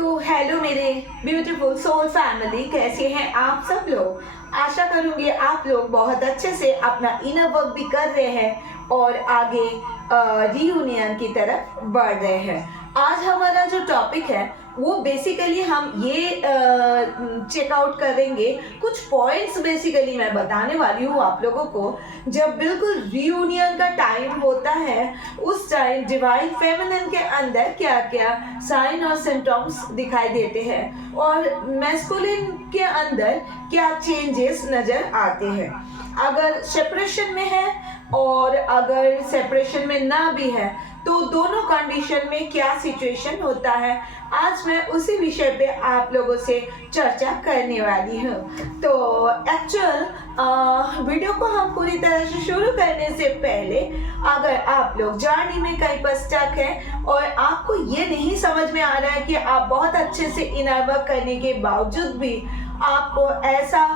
तो हेलो मेरे beautiful soul family, कैसे हैं आप सब लोग। आशा करूंगी आप लोग बहुत अच्छे से अपना इनर वर्क भी कर रहे हैं और आगे रीयूनियन की तरफ बढ़ रहे हैं। आज हमारा जो टॉपिक है वो बेसिकली हम ये चेकआउट करेंगे, कुछ पॉइंट्स बेसिकली मैं बताने वाली हूँ आप लोगों को। जब बिल्कुल रीयूनियन का टाइम होता है उस टाइम डिवाइन फेमिनिन के अंदर क्या क्या साइन और सिम्टम्स दिखाई देते हैं और मैस्कुलिन के अंदर क्या चेंजेस नजर आते हैं। अगर सेपरेशन में है और अगर सेपरेशन में ना भी है तो दोनों कंडीशन में क्या सिचुएशन होता है, आज मैं उसी विषय पे आप लोगों से चर्चा करने वाली हूँ। तो एक्चुअल वीडियो को हम पूरी तरह से शुरू करने से पहले, अगर आप लोग जर्नी में कहीं पर स्टक हैं और आपको ये नहीं समझ में आ रहा है कि आप बहुत अच्छे से इनर वर्क करने के बावजूद भी आपको ऐसा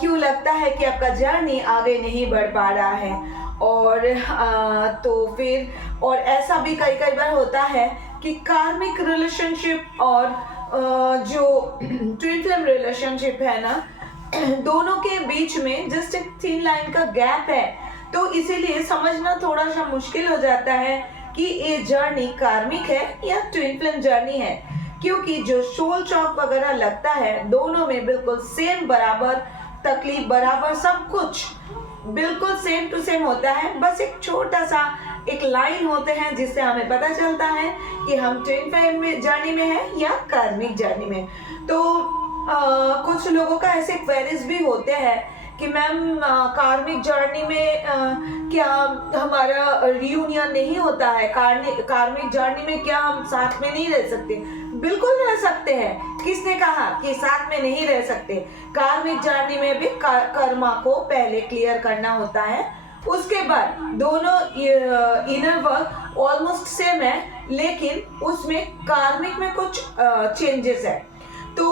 क्यों लगता है कि आपका जर्नी आगे नहीं बढ़ पा रहा है, और तो फिर और ऐसा भी कई बार होता है कि कार्मिक रिलेशनशिप और जो ट्विन फ्लेम रिलेशनशिप है ना, दोनों के बीच में जस्ट एक थिन लाइन का गैप है। तो इसीलिए समझना थोड़ा सा मुश्किल हो जाता है कि ये जर्नी कार्मिक है या ट्विन फ्लेम जर्नी है, क्योंकि जो सोल चॉक वगैरह लगता है दोनों में बिल्कुल सेम, बराबर तकलीफ, बराबर सब कुछ बिल्कुल सेम टू सेम होता है। बस एक छोटा सा एक लाइन होते हैं जिससे हमें पता चलता है कि हम ट्विन फ्लेम में जर्नी में है या कार्मिक जर्नी में। तो कुछ लोगों का ऐसे क्वेरीज भी होते हैं कि मैम कार्मिक जर्नी में क्या हमारा रियूनियन नहीं होता है, कार्मिक जर्नी में क्या हम साथ में नहीं रह सकते। बिल्कुल रह सकते हैं, किसने कहा कि साथ में नहीं रह सकते। कार्मिक जर्नी में भी कर्मा को पहले क्लियर करना होता है, उसके बाद दोनों इनर वर्क ऑलमोस्ट सेम है, लेकिन उसमें कार्मिक में कुछ चेंजेस है। तो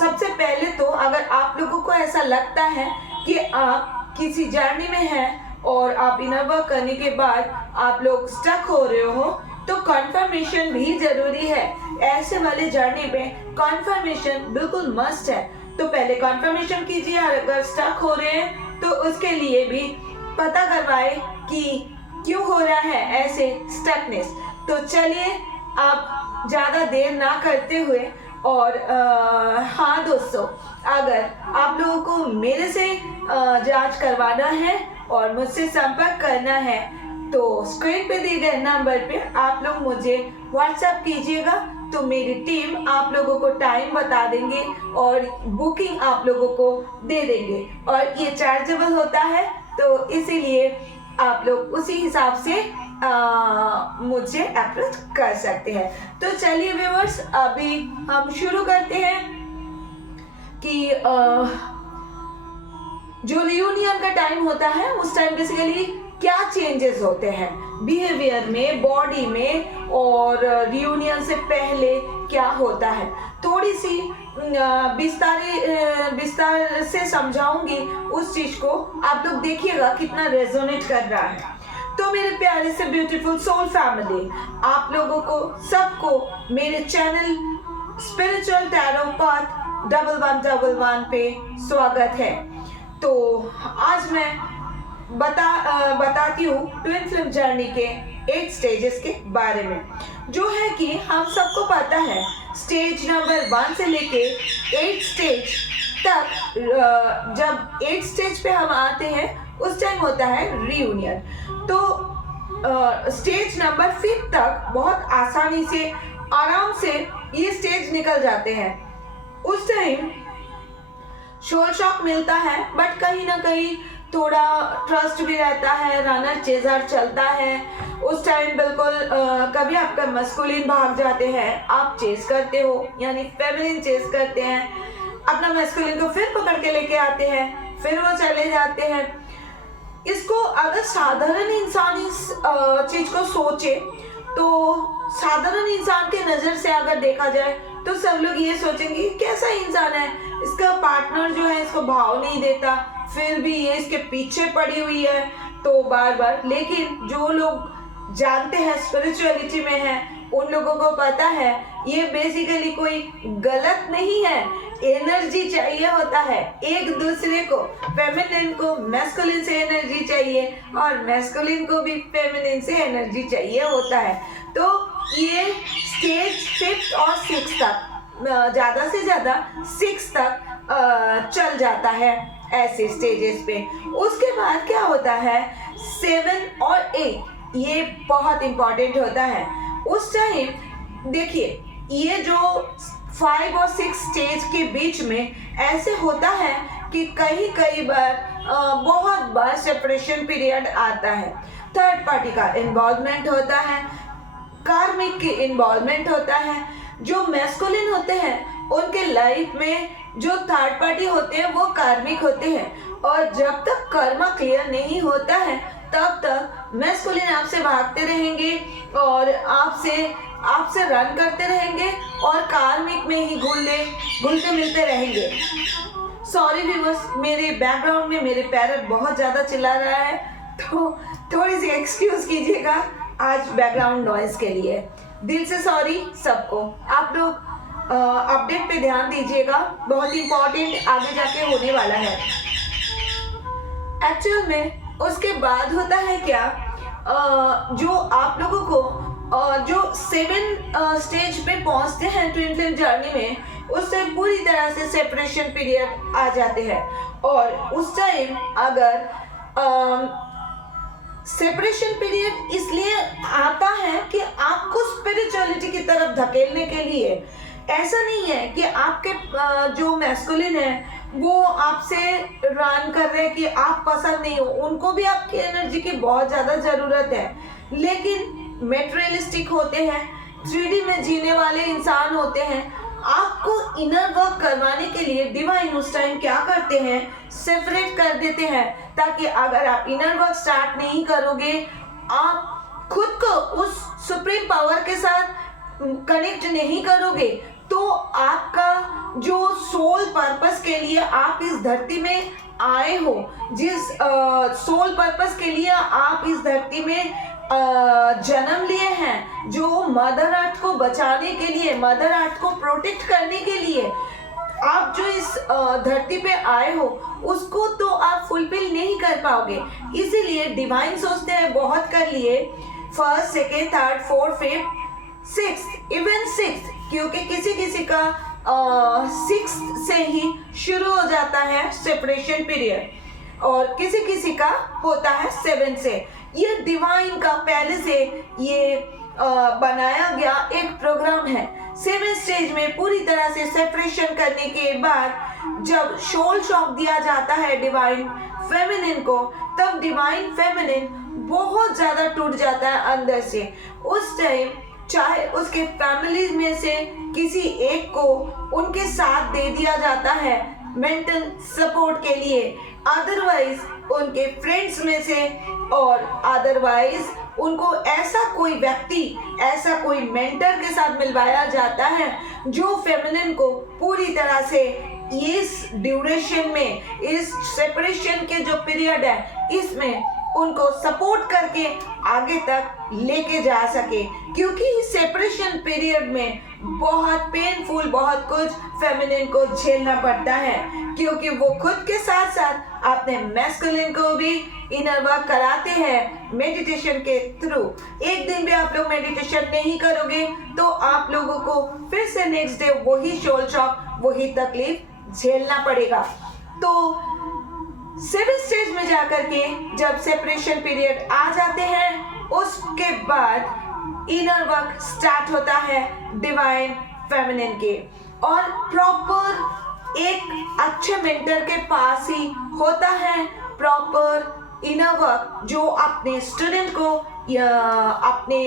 सबसे पहले तो अगर आप लोगों को ऐसा लगता है कि आप किसी जर्नी में हैं और आप इनर वर्क करने के बाद आप लोग स्टक हो रहे हो, तो कंफर्मेशन भी जरूरी है। ऐसे वाले जर्नी पे कंफर्मेशन बिल्कुल मस्ट है। तो पहले कंफर्मेशन कीजिए, अगर स्टक हो रहे हैं तो उसके लिए भी पता करवाए कि क्यों हो रहा है ऐसे स्टकनेस। तो चलिए आप ज़्यादा देर ना करते हुए, और हाँ दोस्तों, अगर आप लोगों को मेरे से जांच करवाना है और मुझसे संपर्क करना है तो स्क्रीन पे दिए गए नंबर पे आप लोग मुझे व्हाट्सएप कीजिएगा, तो मेरी टीम आप लोगों को टाइम बता देंगे और बुकिंग आप लोगों को दे देंगे। और ये चार्जेबल होता है, तो इसीलिए आप लोग उसी हिसाब से मुझे अप्रोच कर सकते हैं। तो चलिए व्यूअर्स, अभी हम शुरू करते हैं कि जो रियूनियन का टाइम होता है उस टाइम बेसिकली क्या चेंजेस होते हैं बिहेवियर में, बॉडी में, और रियूनियन से पहले क्या होता है। थोड़ी सी विस्तार से समझाऊंगी उस चीज को, आप लोग देखिएगा कितना रेजोनेट कर रहा है। तो मेरे प्यारे से ब्यूटीफुल सोल फैमिली, आप लोगों को सबको मेरे चैनल स्पिरिचुअल टैरो पाथ 1111 पे स्वागत है। तो आज मैं बताती हूँ ट्विन फ्लेम जर्नी के 8 स्टेजेस के बारे में, जो है कि हम सबको पता है स्टेज नंबर 1 से लेके 8 स्टेज तक। जब 8 स्टेज पे हम आते हैं उस टाइम होता है रियूनियन। तो स्टेज नंबर 5 तक बहुत आसानी से, आराम से ये स्टेज निकल जाते हैं। उस टाइम सोल शॉक मिलता है, बट कहीं ना कहीं थोड़ा ट्रस्ट भी रहता है, रनर चेजर चलता है। उस टाइम बिल्कुल कभी आपका मस्कुलिन भाग जाते हैं, आप चेस करते हो, यानी फेमिनिन चेस करते हैं, अपना मस्कुलिन को फिर पकड़ के लेके आते हैं, फिर वो चले जाते हैं। इसको अगर साधारण इंसान इस चीज को सोचे तो साधारण इंसान के नजर से अगर देखा जाए तो सब लोग ये सोचेंगे कैसा इंसान है, इसका पार्टनर जो है इसको भाव नहीं देता, फिर भी ये इसके पीछे पड़ी हुई है तो बार बार। लेकिन जो लोग जानते हैं, स्पिरिचुअलिटी में है, उन लोगों को पता है ये बेसिकली कोई गलत नहीं है, एनर्जी चाहिए होता है एक दूसरे को। फेमिनिन को मैस्कुलिन से एनर्जी चाहिए और मैस्कुलिन को भी फेमिनिन से एनर्जी चाहिए होता है। तो ये स्टेज 5th और 6th तक, ज़्यादा से ज़्यादा 6 तक चल जाता है ऐसे स्टेजेस पे। उसके बाद क्या होता है 7 और 8, ये बहुत इम्पॉर्टेंट होता है। उस टाइम देखिए ये जो 5 और 6 स्टेज के बीच में ऐसे होता है कि कई बार बहुत बार सेपरेशन पीरियड आता है, थर्ड पार्टी का इन्वॉल्वमेंट होता है, कार्मिक की इन्वॉल्वमेंट होता है। जो मैस्कुलिन होते हैं उनके लाइफ में जो थर्ड पार्टी होते हैं वो कार्मिक होते हैं, और जब तक कर्मा क्लियर नहीं होता है तब तक मैस्कुलिन आपसे भागते रहेंगे और आपसे रन करते रहेंगे और कार्मिक में ही घुलते मिलते रहेंगे। सॉरी व्यूअर्स, मेरे बैकग्राउंड में मेरे पैरट बहुत ज़्यादा चिल्ला रहा है, तो थोड़ी सी एक्सक्यूज कीजिएगा आज बैकग्राउंड नॉइज के लिए। दिल से सॉरी सबको। आप लोग अपडेट पे ध्यान दीजिएगा, बहुत इम्पोर्टेंट आगे जाके होने वाला है। एक्चुअल में उसके बाद होता है क्या, जो आप लोगों को जो 7 स्टेज पे पहुंचते हैं ट्विन फ्लेम जर्नी में, उससे पूरी तरह से सेपरेशन पीरियड आ जाते हैं। और उस टाइम अगर सेपरेशन पीरियड इसलिए आता है कि आपको स्पिरिचुअलिटी की तरफ धकेलने के लिए। ऐसा नहीं है कि आपके जो मैस्कुलिन है वो आपसे रन कर रहे हैं कि आप पसंद नहीं हो, उनको भी आपकी एनर्जी की बहुत ज़्यादा ज़रूरत है, लेकिन मेटेरियलिस्टिक होते हैं, 3D में जीने वाले इंसान होते हैं। आपको इनर वर्क करवाने के लिए डिवाइन उस टाइम क्या करते हैं, सेपरेट कर देते हैं, ताकि अगर आप इनर वर्क स्टार्ट नहीं करोगे, आप खुद को उस सुप्रीम पावर के साथ कनेक्ट नहीं करोगे, तो आपका जो सोल पर्पस के लिए आप इस धरती में आए हो, जिस सोल पर्पस के लिए आप इस धरती में जन्म लिए हैं, जो मदर अर्थ को बचाने के लिए, मदर अर्थ को प्रोटेक्ट करने के लिए आप जो इस धरती पे आए हो, उसको तो आप फुलफिल नहीं कर पाओगे। इसीलिए डिवाइन सोचते हैं बहुत कर लिए, 1st, 2nd, 3rd, 4th, 5th, 6th, even 6th, क्योंकि किसी का 6th से ही शुरू हो जाता है सेपरेशन पीरियड, और किसी का होता है 7 से। ये डिवाइन का पहले से ये बनाया गया एक प्रोग्राम है। 7 स्टेज में पूरी तरह से सेपरेशन करने के बाद जब सोल शॉक दिया जाता है डिवाइन फेमिनिन को, तब डिवाइन फेमिनिन बहुत ज़्यादा टूट जाता है अंदर से। उस टाइम चाहे उसके फैमिली में से किसी एक को उनके साथ दे दिया जाता है मेंटल सपोर्ट के लिए, अदरवाइज उनके फ्रेंड्स में से, और अदरवाइज उनको ऐसा कोई व्यक्ति, ऐसा कोई मेंटर के साथ मिलवाया जाता है जो फेमिनिन को पूरी तरह से इस ड्यूरेशन में, इस सेपरेशन के जो पीरियड है, इसमें उनको सपोर्ट करके आगे तक लेके जा सके। क्योंकि इस सेपरेशन पीरियड में बहुत पेनफुल, बहुत कुछ फेमिनिन को झेलना पड़ता है, क्योंकि वो खुद के साथ साथ अपने मैस्कुलिन को भी इनर वर्क कराते हैं मेडिटेशन के थ्रू। एक दिन भी आप लोग मेडिटेशन नहीं करोगे तो आप लोगों को फिर से नेक्स्ट डे वही सोल शॉक, वही तकलीफ झेलना पड़ेगा। तो 7 स्टेज में जाकर के जब सेपरेशन पीरियड आ जाते हैं, उसके बाद इनर वर्क स्टार्ट होता है डिवाइन फेमिनिन के, और प्रॉपर एक अच्छे मेंटर के पास ही होता है प्रॉपर इनर वर्क, जो अपने स्टूडेंट को या अपने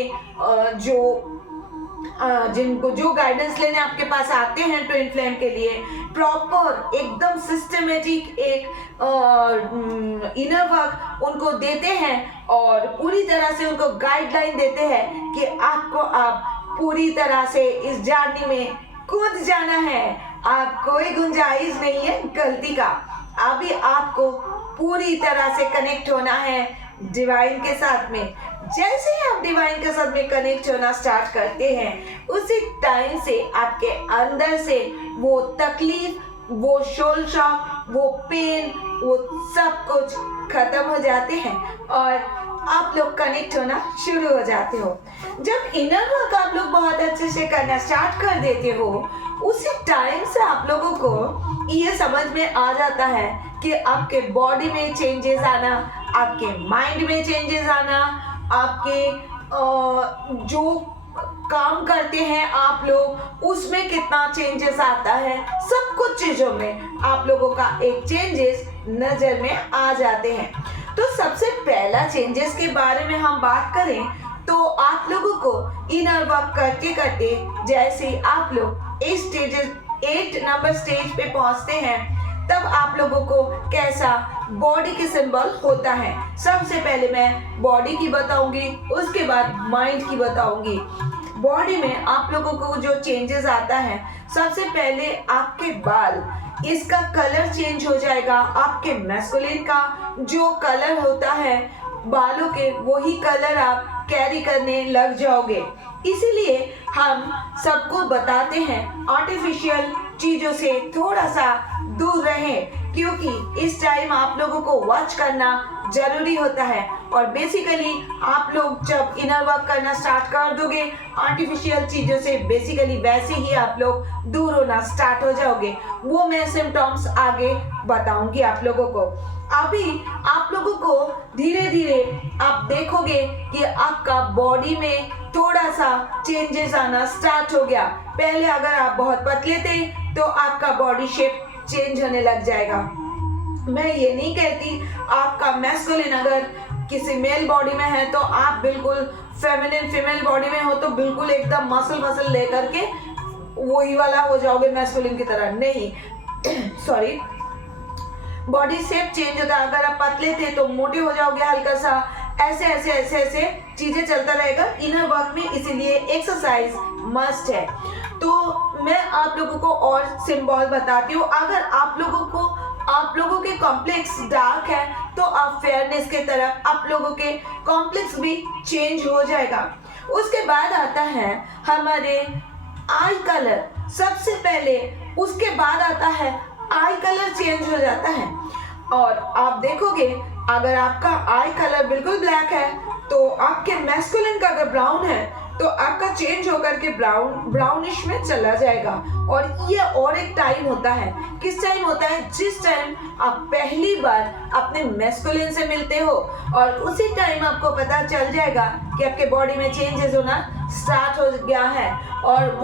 जिनको जो गाइडेंस लेने आपके पास आते हैं ट्विन फ्लेम के लिए, प्रॉपर एकदम सिस्टमेटिक एक इनर वर्क उनको देते हैं और पूरी तरह से उनको गाइडलाइन देते हैं कि आपको आप पूरी तरह से इस जर्नी में कूद जाना है। आप कोई गुंजाइश नहीं है गलती का, अभी आपको पूरी तरह से कनेक्ट होना है डिवाइन के साथ में। जैसे ही आप डिवाइन के साथ में कनेक्ट होना स्टार्ट करते हैं, उसी टाइम से आपके अंदर से वो तकलीफ, वो शोल शॉक, वो पेन, वो सब कुछ खत्म हो जाते हैं और आप लोग कनेक्ट होना शुरू हो जाते हो। जब इनर वर्क आप लोग बहुत अच्छे से करना स्टार्ट कर देते हो, उसी टाइम से आप लोगों को ये समझ में आ जाता है कि आपके बॉडी में चेंजेस आना, आपके माइंड में चेंजेस आना, आपके जो काम करते हैं आप लोग उसमें कितना चेंजेस आता है। सब कुछ चीजों में आप लोगों का एक चेंजेस नजर में आ जाते हैं। तो सबसे पहला चेंजेस के बारे में हम बात करें तो आप लोगों को इनर वर्क करते करते जैसे आप लोग 8 नंबर स्टेज पे पहुंचते हैं, तब आप लोगों को कैसा बॉडी के सिंबल होता है। सबसे पहले मैं बॉडी की बताऊंगी, उसके बाद माइंड की बताऊंगी। बॉडी में आप लोगों को जो चेंजेस आता है, सबसे पहले आपके बाल, इसका कलर चेंज हो जाएगा। आपके मैस्कुलिन का जो कलर होता है बालों के, वही कलर आप कैरी करने लग जाओगे। इसीलिए हम सबको बताते हैं आर्टिफिशियल चीजों से थोड़ा सा दूर रहें, क्योंकि इस टाइम आप लोगों को वॉच करना जरूरी होता है। और बेसिकली आप लोग जब इनर वर्क करना स्टार्ट कर दोगे आर्टिफिशियल चीजों से, बेसिकली वैसे ही आप लोग दूर होना स्टार्ट हो जाओगे। वो मैं सिम्टम्स आगे बताऊंगी आप लोगों को। अभी आप लोगों को धीरे धीरे आप देखोगे कि आपका बॉडी में थोड़ा सा चेंजेस आना स्टार्ट हो गया। पहले अगर आप बहुत पतले थे तो आपका बॉडी शेप चेंज होने लग जाएगा। मैं ये नहीं कहती आपका मैस्कुलिन अगर किसी मेल बॉडी में है तो आप बिल्कुल फेमिनिन फीमेल बॉडी में हो तो बिल्कुल एकदम मसल लेकर के वही वाला हो जाओगे मैस्कुलिन की तरह, नहीं सॉरी। बॉडी शेप चेंज होता है। अगर आप पतले थे तो मोटे हो जाओगे हल्का सा, ऐसे चीजें चलता रहेगा इनर वर्क में, इसीलिए एक्सरसाइज मस्ट है। तो मैं आप लोगों को और सिंबल बताती हूँ। अगर आप लोगों के कॉम्प्लेक्स डार्क है तो आप फेयरनेस के तरफ आप लोगों के कॉम्प्लेक्स भी चेंज हो जाएगा। उसके बाद आता है हमारे आई कलर, सबसे पहले उसके बाद आता है आई कलर चेंज हो जाता है। और आप देखोगे अगर आपका आई कलर बिल्कुल ब्लैक है तो आपके मैस्कुलिन का अगर ब्राउन है तो आपका चेंज होकर के ब्राउनिश में चला जाएगा। और ये और एक टाइम होता है, किस टाइम होता है, जिस टाइम आप पहली बार अपने मैस्कुलिन से मिलते हो और उसी टाइम आपको पता चल जाएगा कि आपके बॉडी में चेंजेस होना स्टार्ट हो गया है। और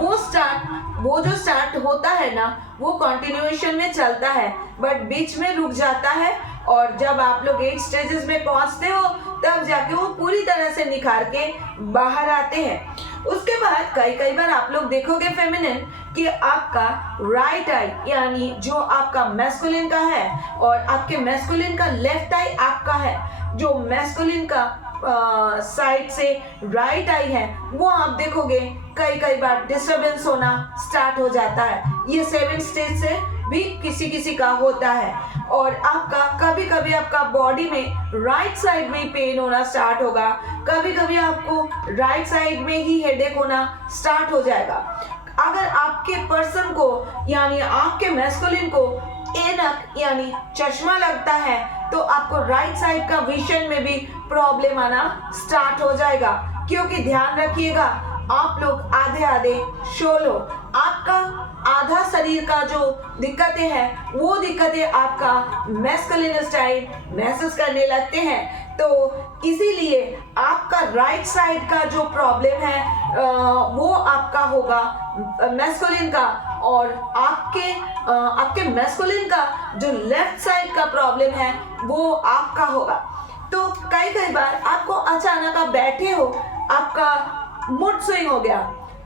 वो जो स्टार्ट होता है ना, वो कंटिन्यूएशन में चलता है बट बीच में रुक जाता है। और जब आप लोग 8 स्टेजेस में पहुंचते हो तब जाके वो पूरी तरह से निखार के बाहर आते हैं। उसके बाद कई बार आप लोग देखोगे फेमिनिन कि आपका राइट आई यानी जो आपका मैस्कुलिन का है और आपके मैस्कुलिन का लेफ्ट आई आपका है, जो मैस्कुलिन का साइड से राइट आई है, वो आप देखोगे कई बार डिस्टर्बेंस होना स्टार्ट हो जाता है। ये 7 स्टेज से भी किसी का होता है। और आपका कभी आपका बॉडी में राइट साइड में पेन होना स्टार्ट होगा, कभी आपको राइट साइड में ही हेडेक होना स्टार्ट हो जाएगा। अगर आपके पर्सन को यानी आपके मैस्कुलिन को ऐनक यानी चश्मा लगता है तो आपको राइट साइड का विजन में भी प्रॉब्लम आना स्टार्ट हो जाएगा। क्योंकि ध्यान रखिएगा आप लोग आधे शोलो, आपका आधा शरीर का जो दिक्कतें हैं वो दिक्कतें आपका मैस्कुलिन टाइम महसूस करने लगते हैं। तो इसीलिए आपका राइट साइड का जो प्रॉब्लम है वो आपका होगा मैस्कुलिन का, और आपके मैस्कुलिन का जो लेफ्ट साइड का प्रॉब्लम है वो आपका होगा। तो कई बार आपको अचानक आप बैठे हो, आपका मूड स्विंग हो गया,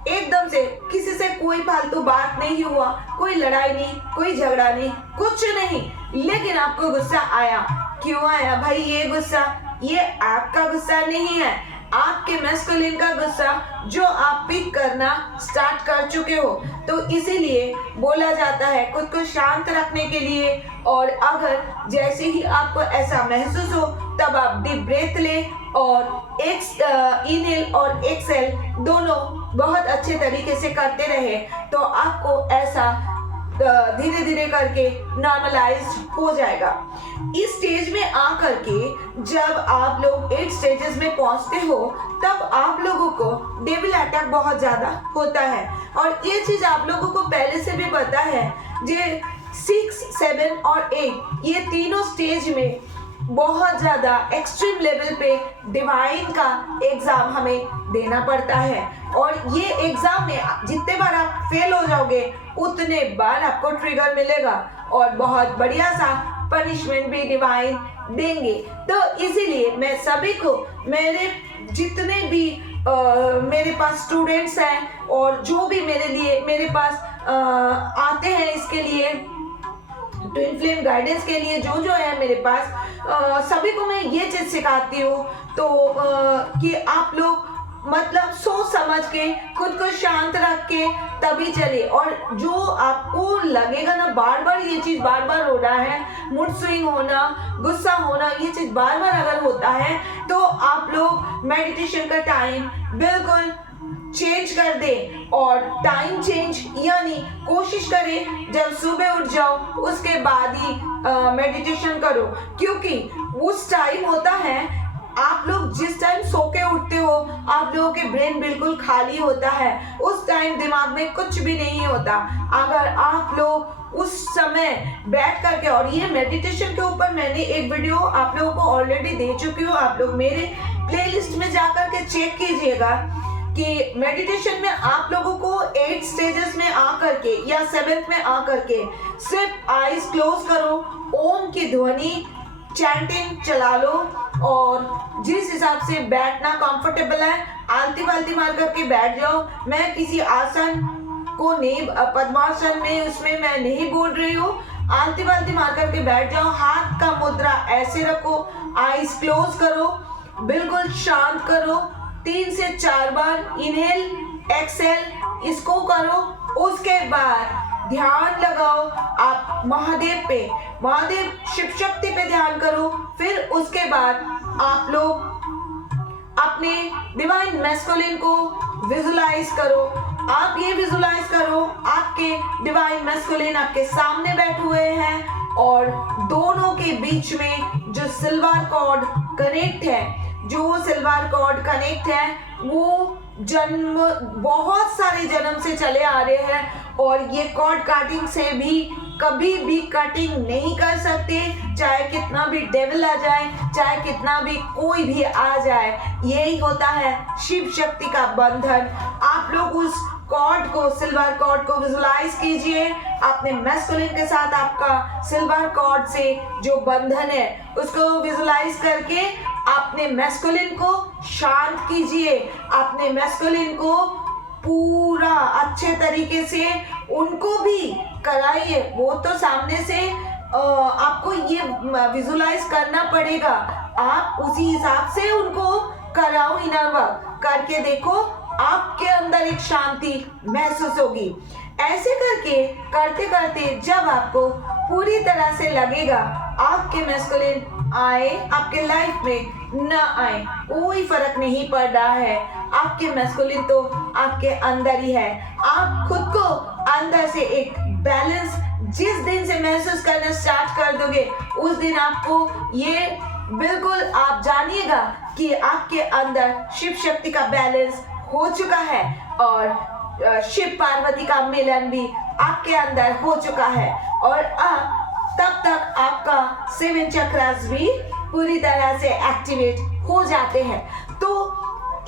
एकदम से किसी से कोई फालतू बात नहीं हुआ, कोई लड़ाई नहीं, कोई झगड़ा नहीं, कुछ नहीं, लेकिन आपको गुस्सा आया। क्यों आया भाई? ये गुस्सा ये आपका गुस्सा नहीं है, आपके मैस्कुलिन का गुस्सा जो आप पिक करना स्टार्ट कर चुके हो। तो इसीलिए बोला जाता है खुद को शांत रखने के लिए, और अगर जैसे ही आपको ऐसा महसूस हो तब आप डीप ब्रेथ लें और इनहेल और एक्सहेल दोनों बहुत अच्छे तरीके से करते रहे, तो आपको ऐसा धीरे धीरे करके नॉर्मलाइज हो जाएगा। इस स्टेज में आकर के जब आप लोग 8 स्टेजेस में पहुंचते हो तब आप लोगों को डेविल अटैक बहुत ज्यादा होता है, और ये चीज आप लोगों को पहले से भी पता है। ये 6, 7 और 8 ये तीनों स्टेज में बहुत ज्यादा एक्सट्रीम लेवल पे डिवाइन का एग्जाम हमें देना पड़ता है, और ये एग्जाम में जितने बार आप फेल हो जाओगे उतने बार आपको ट्रिगर मिलेगा और बहुत बढ़िया सा पनिशमेंट भी डिवाइन देंगे। तो इसीलिए मैं सभी को, मेरे जितने भी मेरे पास स्टूडेंट्स हैं और जो भी मेरे पास आते हैं इसके लिए ट्विन फ्लेम गाइडेंस के लिए, जो है मेरे पास, सभी को मैं ये चीज सिखाती हूँ तो कि आप लोग मतलब सोच समझ के खुद को शांत रख के तभी चले। और जो आपको लगेगा ना बार बार ये चीज बार बार हो रहा है, मूड स्विंग होना, गुस्सा होना, ये चीज बार बार अगर होता है तो आप लोग मेडिटेशन का टाइम बिल्कुल चेंज कर दे, और टाइम चेंज यानी कोशिश करें जब सुबह उठ जाओ उसके बाद ही मेडिटेशन करो, क्योंकि उस टाइम होता है आप लोग जिस टाइम सो के उठते हो आप लोगों के ब्रेन बिल्कुल खाली होता है, उस टाइम दिमाग में कुछ भी नहीं होता। अगर आप लोग उस समय बैठ करके, और ये मेडिटेशन के ऊपर मैंने एक वीडियो आप लोगों को ऑलरेडी दे चुकी हूँ, आप लोग मेरे प्लेलिस्ट में जाकर के चेक कीजिएगा कि मेडिटेशन में आप लोगों को 8 स्टेजेस में आकर के या 7th में आकर के सिर्फ आईज क्लोज करो, ओम की ध्वनि चैंटिंग चला लो, और जिस हिसाब से बैठना कंफर्टेबल है आलती पालती मार करके बैठ जाओ। मैं किसी आसन को नहीं, पद्मासन में उसमें मैं नहीं बोल रही हूँ, आलती पालती मार करके बैठ जाओ। हाथ का मुद्रा ऐसे रखो, आईज क्लोज करो, बिल्कुल शांत करो, 3 से 4 बार इनहेल एक्सहेल इसको करो। उसके बाद ध्यान लगाओ आप महादेव पे, महादेव शिव शक्ति पे ध्यान करो। फिर उसके बाद आप लोग अपने डिवाइन मैस्कुलिन को विजुलाइज करो। आप ये विजुलाइज करो आपके डिवाइन मैस्कुलिन आपके सामने बैठे हुए हैं, और दोनों के बीच में जो सिल्वर कॉर्ड कनेक्ट है, जो सिल्वर कॉर्ड कनेक्ट है वो जन्म बहुत सारे जन्म से चले आ रहे हैं, और ये कॉर्ड कटिंग से भी कभी भी कटिंग नहीं कर सकते, चाहे कितना भी डेविल आ जाए, चाहे कितना भी कोई भी आ जाए। यही होता है शिव शक्ति का बंधन। आप लोग उस कॉर्ड को, सिल्वर कॉर्ड को विजुलाइज कीजिए अपने मैस्कुलिन के साथ। आपका सिल्वर कॉर्ड से जो बंधन है उसको विजुलाइज करके अपने मैस्कुलिन को शांत कीजिए, अपने मैस्कुलिन को पूरा अच्छे तरीके से उनको भी कराइए। वो तो सामने से आपको ये विजुलाइज करना पड़ेगा, आप उसी हिसाब से उनको कराओ। इनर वर्क करके देखो, आपके अंदर एक शांति महसूस होगी। ऐसे करके करते करते जब आपको पूरी तरह से लगेगा आपके मैस्कुलिन आए आपके लाइफ में न आए कोई फर्क नहीं पड़ रहा है, आपके मैस्कुलिन तो आपके अंदर ही है। आप खुद को अंदर से एक बैलेंस जिस दिन से महसूस करना स्टार्ट कर दोगे उस दिन आपको ये बिल्कुल आप जानिएगा कि आपके अंदर शिव शक्ति का बैलेंस हो चुका है, और शिव पार्वती का मिलन भी आपके अंदर हो चुका है, और अब तब तक आपका 7 चक्रास भी पूरी तरह से एक्टिवेट हो जाते हैं। तो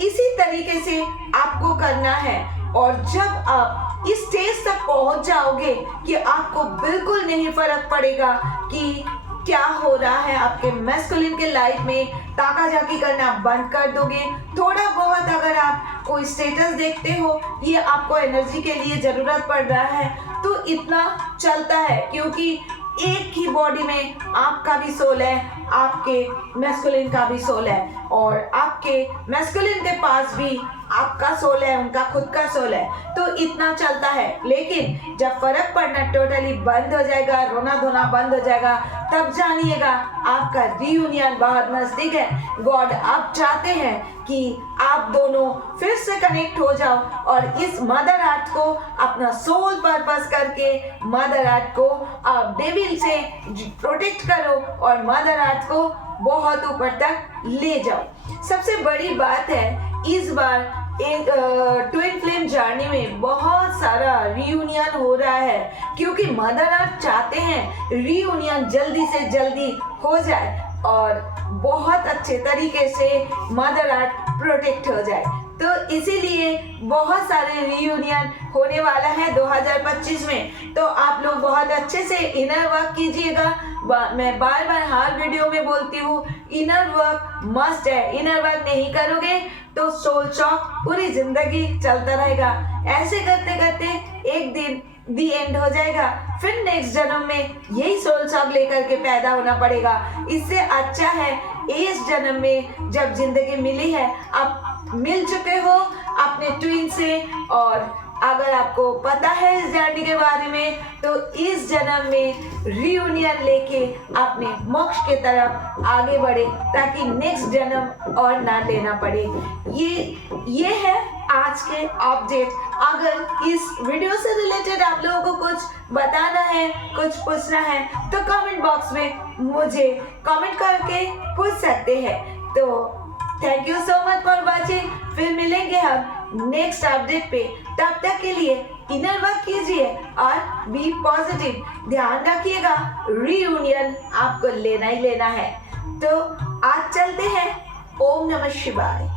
इसी तरीके से आपको करना है, और जब आप इस स्टेज तक पहुंच जाओगे कि आपको बिल्कुल नहीं फर्क पड़ेगा कि क्या हो रहा है आपके मैस्कुलिन के लाइफ में, ताका झाकी करना बंद कर दोगे। थोड़ा बहुत अगर आप कोई स्टेटस देखते हो, ये आपको एनर्जी के लिए जरूरत पड़ रहा है तो इतना चलता है, क्योंकि एक ही बॉडी में आपका भी सोल है, आपके मैस्कुलिन का भी सोल है और आपके मैस्कुलिन के पास भी आपका सोल है, उनका खुद का सोल है। तो इतना चलता है, लेकिन जब फर्क पड़ना टोटली बंद हो जाएगा, रोना धोना बंद हो जाएगा, तब जानिएगा आपका रियूनियन बहुत नजदीक है। गॉड आप चाहते हैं कि आप दोनों फिर से कनेक्ट हो जाओ और इस मदर अर्थ को अपना सोल पर्पस करके मदर अर्थ को आप डेविल से प्रोटेक्ट करो और मदर अर्थ को बहुत ऊपर तक ले जाओ। सबसे बड़ी बात है, इस बार एक ट्विन फ्लेम जर्नी में बहुत सारा रियूनियन हो रहा है, क्योंकि मदर अर्थ चाहते हैं रियूनियन जल्दी से जल्दी हो जाए और बहुत अच्छे तरीके से मदर अर्थ प्रोटेक्ट हो जाए। तो इसीलिए बहुत सारे रियूनियन होने वाला है 2025 में। तो आप लोग बहुत अच्छे से इनर वर्क कीजिएगा। मैं बार बार हर वीडियो में बोलती हूँ, इनर वर्क मस्ट है। इनर वर्क नहीं करोगे तो सोल शॉक पूरी जिंदगी चलता रहेगा। ऐसे करते करते एक दिन दी एंड हो जाएगा, फिर नेक्स्ट जन्म में यही सोल शॉक लेकर के पैदा होना पड़ेगा। इससे अच्छा है इस जन्म में जब जिंदगी मिली है, आप मिल चुके हो अपने ट्विन से, और अगर आपको पता है इस जर्नी के बारे में, तो इस जन्म में रियूनियन लेके अपने मोक्ष के तरफ आगे बढ़े, ताकि नेक्स्ट जन्म और ना लेना पड़े। ये है आज के अपडेट। अगर इस वीडियो से रिलेटेड आप लोगों को कुछ बताना है, कुछ पूछना है, तो कमेंट बॉक्स में मुझे कमेंट करके पूछ सकते हैं। तो thank you so much for watching. फिर मिलेंगे हम नेक्स्ट अपडेट पे। तब तक के लिए इनर वर्क कीजिए और बी पॉजिटिव। ध्यान रखिएगा, रियूनियन आपको लेना ही लेना है। तो आज चलते हैं। ओम नमः शिवाय।